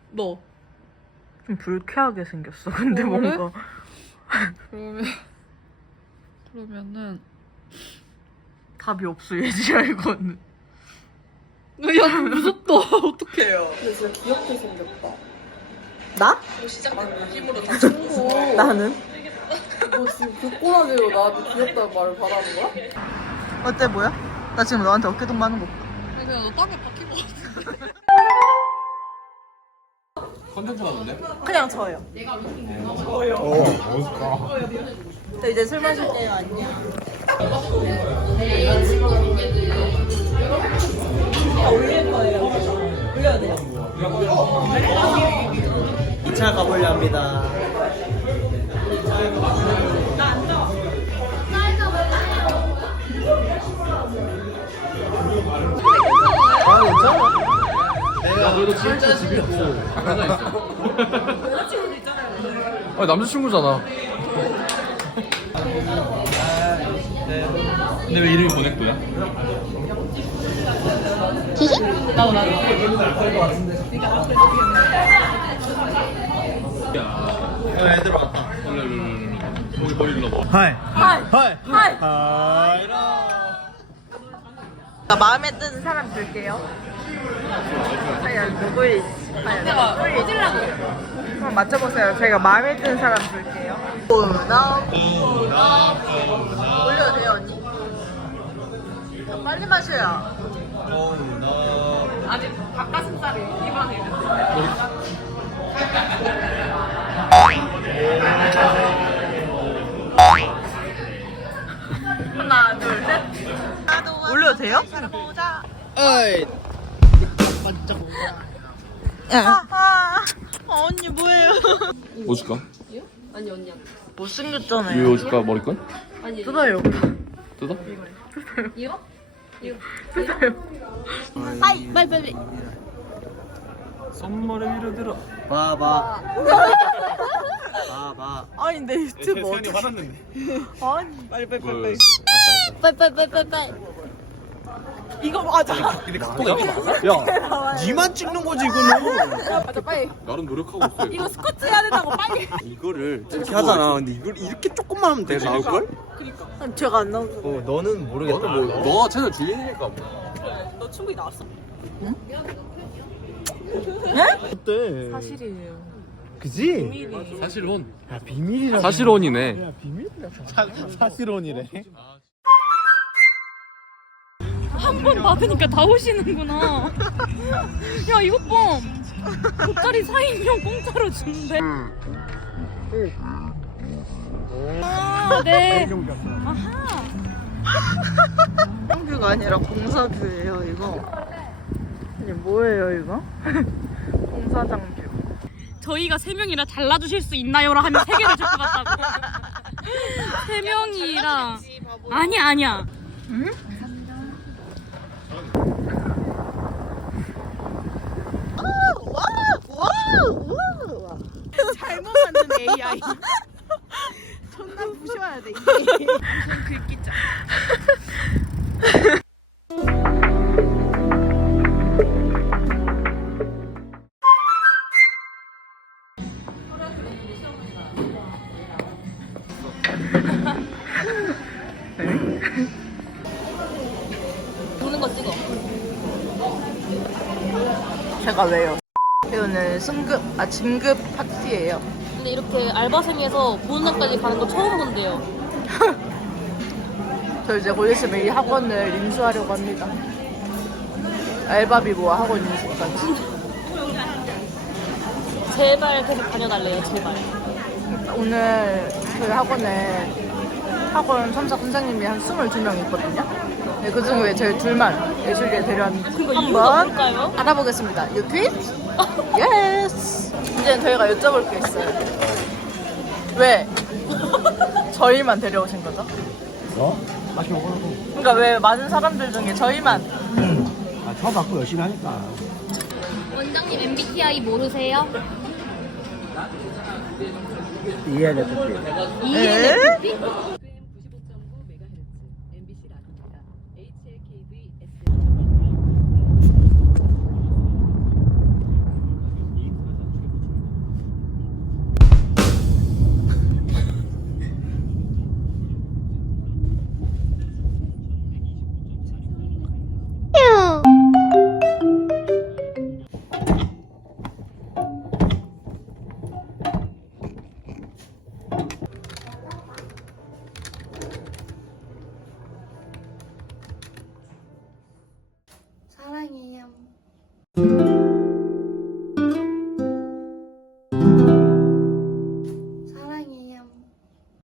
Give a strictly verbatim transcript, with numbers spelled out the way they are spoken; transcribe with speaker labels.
Speaker 1: 너.
Speaker 2: 좀 불쾌하게 생겼어. 근데
Speaker 1: 어, 그래?
Speaker 2: 뭔가
Speaker 1: 그러면 그러면은
Speaker 2: 답이 없어 예지야 이거는.
Speaker 1: 야 무섭다. 어떡해요.
Speaker 3: 근데 진짜 귀엽게 생겼다.
Speaker 2: 나?
Speaker 1: 힘으로 다
Speaker 3: 친구.
Speaker 2: 나는?
Speaker 3: 너 지금 불꼬라지로 나한테 귀엽다는 말을 바라는 거야?
Speaker 2: 어때 뭐야? 나 지금 너한테 어깨동무 하는 거 봐.
Speaker 1: 그냥 너 땀에 박힌 거 같아.
Speaker 4: 컨텐츠 하는데?
Speaker 2: 그냥 저요.
Speaker 4: 어, 멋있다.
Speaker 2: 저 이제 술 마실 때요. 안녕. 올릴 거예요. 올려야 돼요?
Speaker 5: 이 차 가보려 합니다. 아, 괜찮아.
Speaker 4: 야, 그래도 진짜 집이 없어. 하나 있어. 아, 남자친구잖아. 근데 왜 이름이 보넥도야?
Speaker 1: 나도 나도.
Speaker 4: 야, 애들 왔다. 일로, 일로, 일로, 일로. 거기 머리 눌러봐.
Speaker 5: 하이.
Speaker 2: 하이.
Speaker 5: 하이.
Speaker 2: 하이.
Speaker 5: 하이라.
Speaker 2: 나 마음에 드는 사람 줄게요. 과연 누구일지. 과연 누구일지. 한번 맞춰보세요. 제가 마음에 드는 사람 줄게요. 우너 우너 올려도 돼요 언니? 더 빨리 마셔요.
Speaker 1: 아직 닭가슴살이 입안에 있는데.
Speaker 2: 하나 둘 셋. 올려도 돼요?
Speaker 5: 어이.
Speaker 2: 아, 아, 언니 뭐예요?
Speaker 4: 뭐 줄까?
Speaker 1: 아니 언니야.
Speaker 2: 못생겼잖아요.
Speaker 4: 이거 줄까? 머리끈?
Speaker 1: 아니
Speaker 2: 뜯어요.
Speaker 4: 뜯어?
Speaker 1: 이거? 이거.
Speaker 2: 하이.
Speaker 1: 빨리 빨리.
Speaker 4: 손머리 위로 들어.
Speaker 5: 봐봐. 봐봐.
Speaker 2: 아니 내 유튜브 어떻게?
Speaker 4: 화났는데.
Speaker 2: 아니 빨리 빨리 빨리.
Speaker 1: 빨리 빨리 빨리 빨리 빨리.
Speaker 2: 이거 맞아.
Speaker 4: 근데 각도가 이게 맞아?
Speaker 5: 야, 니만 찍는 거지 이거는.
Speaker 1: 맞아 빨리.
Speaker 4: 나름 노력하고 있어.
Speaker 1: 이거 스쿼트 해야 된다고 빨리.
Speaker 5: 이거를 이렇게 하잖아. 근데 이걸 이렇게 조금만 하면 돼 나올 걸?
Speaker 2: 아니, 제가 안 나오죠.
Speaker 5: 어, 너는 모르겠다.
Speaker 4: 너는 뭐, 너가 채널 주인이니까 뭐.
Speaker 1: 너 충분히 나왔어.
Speaker 5: 어때?
Speaker 2: 사실이에요.
Speaker 5: 그지?
Speaker 4: 사실혼.
Speaker 5: 야, 비밀이라.
Speaker 4: 사실혼이네.
Speaker 5: 야, 비밀이라. 사실혼이래.
Speaker 6: 한 번 받으니까 다 오시는구나. 야 이것 봐. 돗자리 사 인용 공짜로 주는데. 아 네. 아하.
Speaker 2: 상규가 아니라 공사규예요 이거. 아니 뭐예요 이거? 공사장규.
Speaker 6: 저희가 세 명이라 잘라주실 수 있나요라 하면 세 개를 줄 것 같다고. 세 명이라. 아니야 아니야.
Speaker 2: 응?
Speaker 6: 잘못 만든 에이아이. 존나 부셔야 돼 이게. 무슨 글귀자.
Speaker 1: 보는 거 찍어.
Speaker 2: 제가 왜요? 오늘 승급 아 진급 파티예요.
Speaker 1: 근데 이렇게 알바생에서 보는 날까지 가는 거 처음 본대요.
Speaker 2: 저 이제 곧 있으면 이 학원을 인수하려고 합니다. 알바비 모아 학원 인수까지.
Speaker 1: 제발 계속 다녀달래요 제발.
Speaker 2: 오늘 저희 학원에 학원 첨사 선생님이 한 스물두 명 있거든요. 네, 그 중에 저희 둘만 예술계 대련
Speaker 1: 그거 이유가
Speaker 2: 한번
Speaker 1: 뭘까요?
Speaker 2: 알아보겠습니다. You quit? Yes! 이제 저희가 여쭤볼 게 있어요. 왜 저희만 데려오신 거죠?
Speaker 5: 어? 다시 먹으라고.
Speaker 2: 그러니까 왜 많은 사람들 중에 저희만
Speaker 5: 아, 처음 받고 열심히 하니까.
Speaker 6: 원장님 엠비티아이 모르세요?
Speaker 5: 이해해야 될 것.
Speaker 2: 에? 음.